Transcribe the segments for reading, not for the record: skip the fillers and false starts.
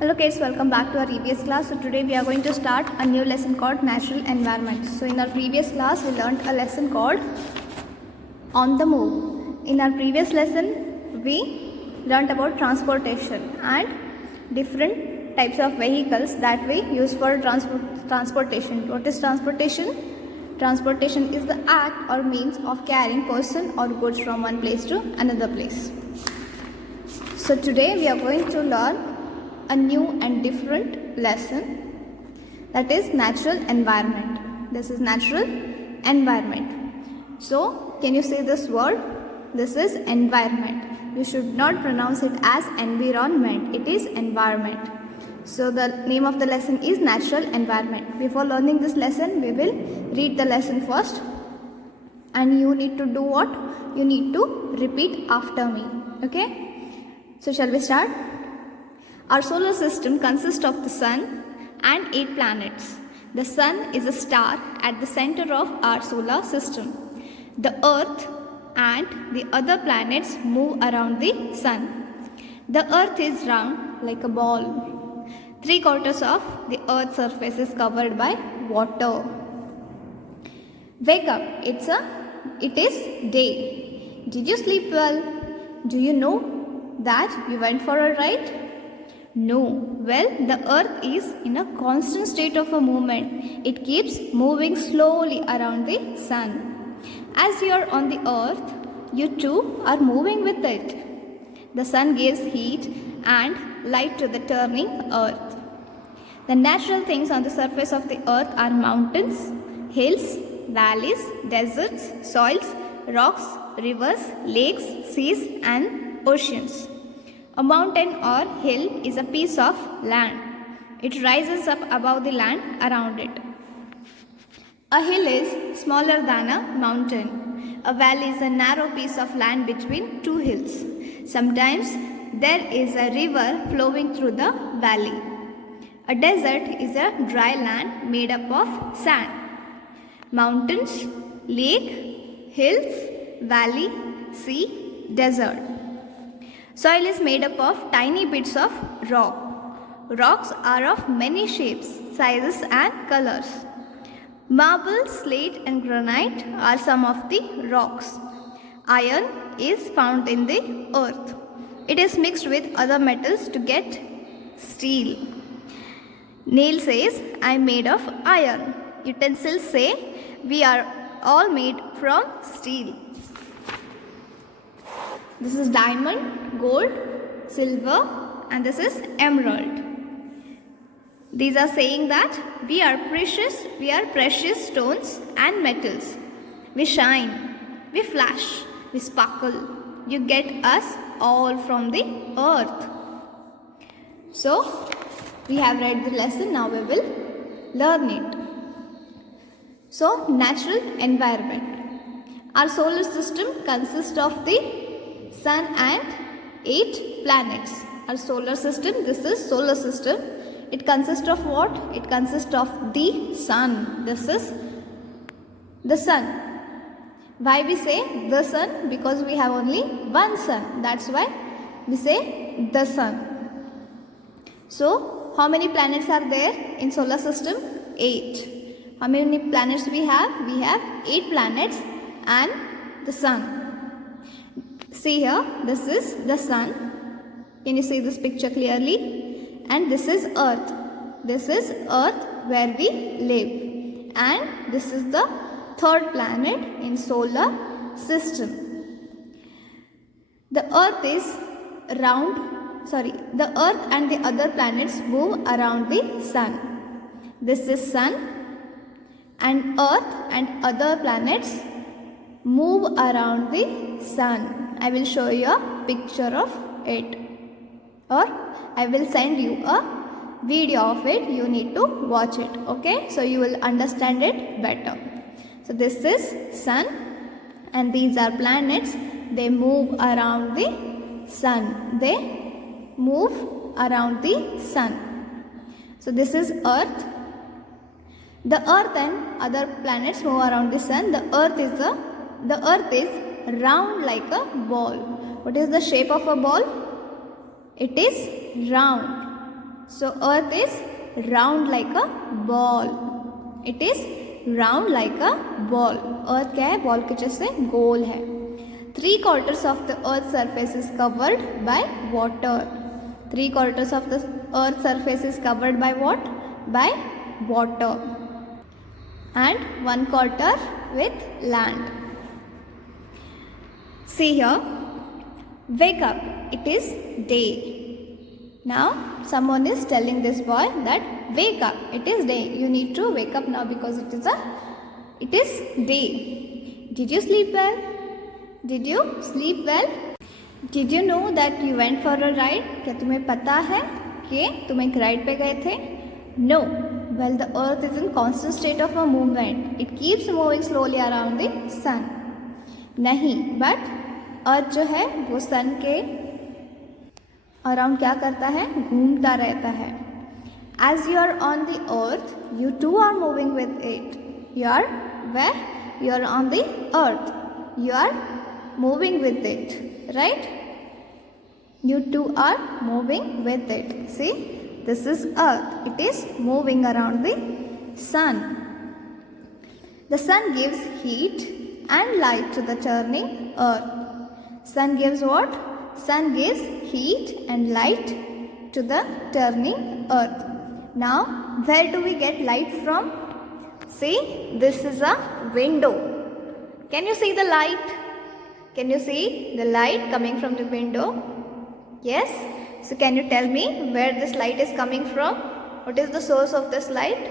Hello kids, welcome back to our previous class. So today we are going to start a new lesson called Natural Environment. So in our previous class we learned a lesson called On the Move. In our previous lesson we learned about transportation and different types of vehicles that we use for transportation. What is transportation? Transportation is the act or means of carrying person or goods from one place to another place. So today we are going to learn a new and different lesson, that is natural environment. This is natural environment. So can you say this word? This is environment. You should not pronounce it as environment. It is environment. So the name of the lesson is natural environment. Before learning this lesson, we will read the lesson first. And you need to do what? You need to repeat after me. Okay? So shall we start? Our solar system consists of the sun and 8 planets. The sun is a star at the center of our solar system. The earth and the other planets move around the sun. The earth is round like a ball. 3/4 of the earth's surface is covered by water. Wake up, it is day. Did you sleep well? Do you know that you went for a ride? No. Well, the earth is in a constant state of a movement. It keeps moving slowly around the sun. As you are on the earth, you too are moving with it. The sun gives heat and light to the turning earth. The natural things on the surface of the earth are mountains, hills, valleys, deserts, soils, rocks, rivers, lakes, seas, and oceans. A mountain or hill is a piece of land. It rises up above the land around it. A hill is smaller than a mountain. A valley is a narrow piece of land between two hills. Sometimes there is a river flowing through the valley. A desert is a dry land made up of sand. Mountains, lake, hills, valley, sea, desert. Soil is made up of tiny bits of rock. Rocks are of many shapes, sizes and colors. Marble, slate and granite are some of the rocks. Iron is found in the earth. It is mixed with other metals to get steel. Nail says, I am made of iron. Utensils say, we are all made from steel. This is diamond, gold, silver, and this is emerald. These are saying that we are precious stones and metals. We shine, we flash, we sparkle. You get us all from the earth. So, we have read the lesson, now we will learn it. So, natural environment. Our solar system consists of the sun and 8 planets. Our solar system, this is solar system. It consists of what? It consists of the sun. This is the sun. Why we say the sun? Because we have only one sun. That's why we say the sun. So, how many planets are there in solar system? 8. How many planets we have? We have 8 planets and the sun. See here, this is the sun. Can you see this picture clearly? And this is earth. This is earth where we live. And this is the 3rd planet in solar system. The earth is the earth and the other planets move around the sun. This is sun, and earth and other planets move around the sun. I will show you a picture of it, or I will send you a video of it. You need to watch it, okay? So you will understand it better. So this is sun and these are planets. They move around the sun. They move around the sun. So this is earth. The earth and other planets move around the sun. The earth is round like a ball. What is the shape of a ball? It is round. So earth is round like a ball. It is round like a ball. Earth क्या है? Ball के जैसे गोल है. 3/4 of the earth's surface is covered by water. 3/4 of the earth's surface is covered by what? By water. And 1/4 with land. See here. Wake up. It is day. Now someone is telling this boy that wake up. It is day. You need to wake up now because it is day. Did you sleep well? Did you sleep well? Did you know that you went for a ride? क्या तुम्हें पता है कि तुम एक ride पे गए थे? No. Well, the earth is in constant state of a movement. It keeps moving slowly around the sun. नहीं, but अर्थ जो है वो सन के अराउंड क्या करता है? घूमता रहता है. As you are on the earth, you too are moving with it. You are where? You are on the earth. You are moving with it, right? You too are moving with it. See, this is earth. It is moving around the sun. The sun gives heat and light to the turning earth. Sun gives what? Sun gives heat and light to the turning earth. Now, where do we get light from? See, this is a window. Can you see the light? Can you see the light coming from the window? Yes? So, can you tell me where this light is coming from? What is the source of this light?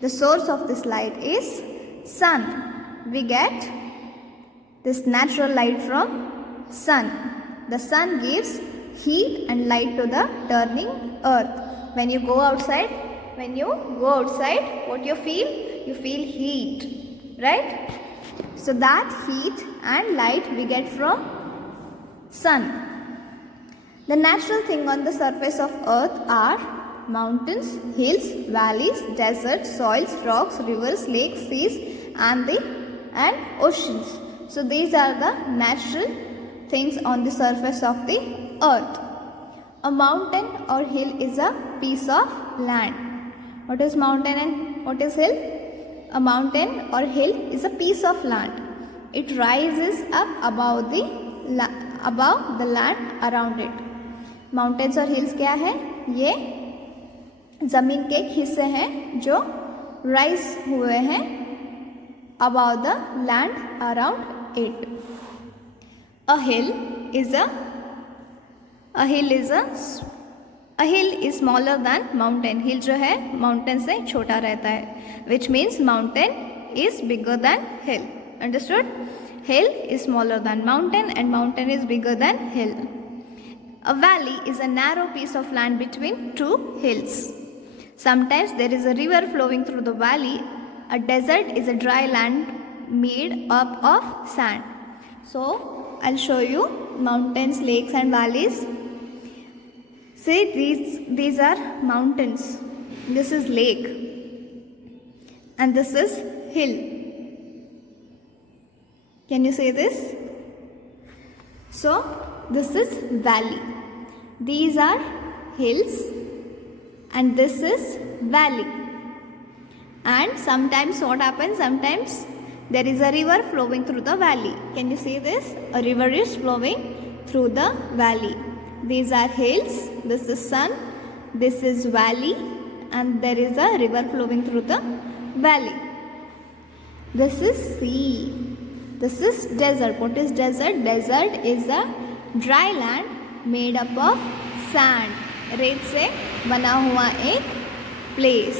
The source of this light is sun. We get this natural light from sun. The sun gives heat and light to the turning earth. When you go outside, what you feel? You feel heat, right? So that heat and light we get from sun. The natural thing on the surface of earth are mountains, hills, valleys, deserts, soils, rocks, rivers, lakes, seas and oceans. So these are the natural things on the surface of the earth. A mountain or hill is a piece of land. What is mountain and what is hill? A mountain or hill is a piece of land. It rises up above the land around it. Mountains और hills क्या है? ये जमीन के एक हिस्से हैं जो rise हुए हैं above the land around it. A hill is smaller than mountain. Hill जो है mountain से छोटा रहता है. Which means mountain is bigger than hill. Understood? Hill is smaller than mountain and mountain is bigger than hill. A valley is a narrow piece of land between two hills. Sometimes there is a river flowing through the valley. A desert is a dry land made up of sand. So, I'll show you mountains, lakes and valleys. See, these are mountains. This is lake. And this is hill. Can you see this? So, this is valley. These are hills. And this is valley. And sometimes what happens? Sometimes there is a river flowing through the valley. Can you see this? A river is flowing through the valley. These are hills. This is sun. This is valley. And there is a river flowing through the valley. This is sea. This is desert. What is desert? Desert is a dry land made up of sand. रेत से बना हुआ एक place.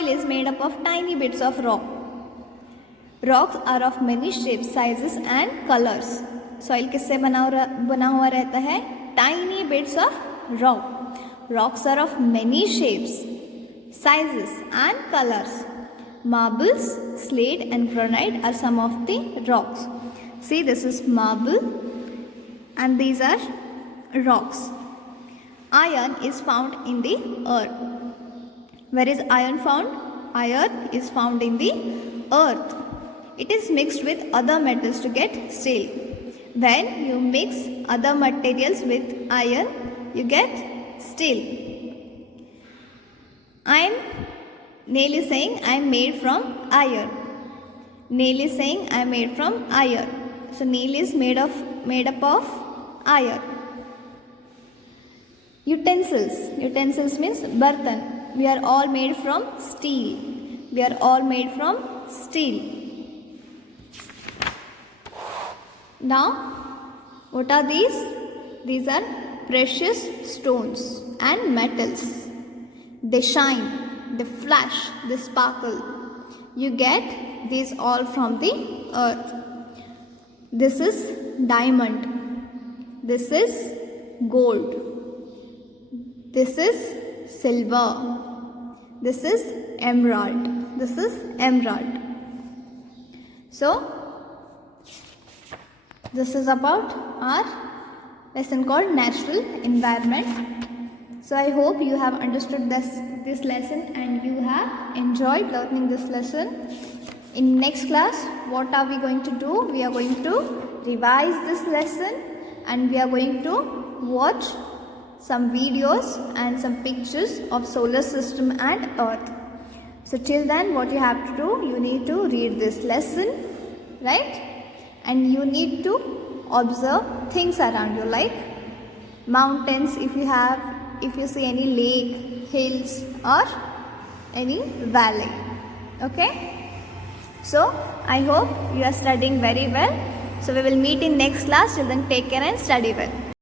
Is made up of tiny bits of rock. Rocks are of many shapes, sizes and colors. Soil किससे बना हुआ रहता है? Tiny bits of rock. Rocks are of many shapes, sizes and colors. Marbles, slate and granite are some of the rocks. See, this is marble and these are rocks. Iron is found in the earth. Where is iron found? Iron is found in the earth. It is mixed with other metals to get steel. When you mix other materials with iron, you get steel. Neil is saying I am made from iron. Neil is saying I am made from iron. So Neil is made up of iron. Utensils. Utensils means bartan. We are all made from steel. We are all made from steel. Now, what are these? These are precious stones and metals. They shine, they flash, they sparkle. You get these all from the earth. This is diamond. This is gold. This is silver. This is emerald. This is emerald. So, this is about our lesson called natural environment. So I hope you have understood this lesson and you have enjoyed learning this lesson. In next class, what are we going to do? We are going to revise this lesson and we are going to watch some videos and some pictures of solar system and earth. So till then, what you have to do, you need to read this lesson, right? And you need to observe things around you, like mountains, if you see any lake, hills or any valley. Okay? So I hope you are studying very well. So we will meet in next class. Till then, take care and study well.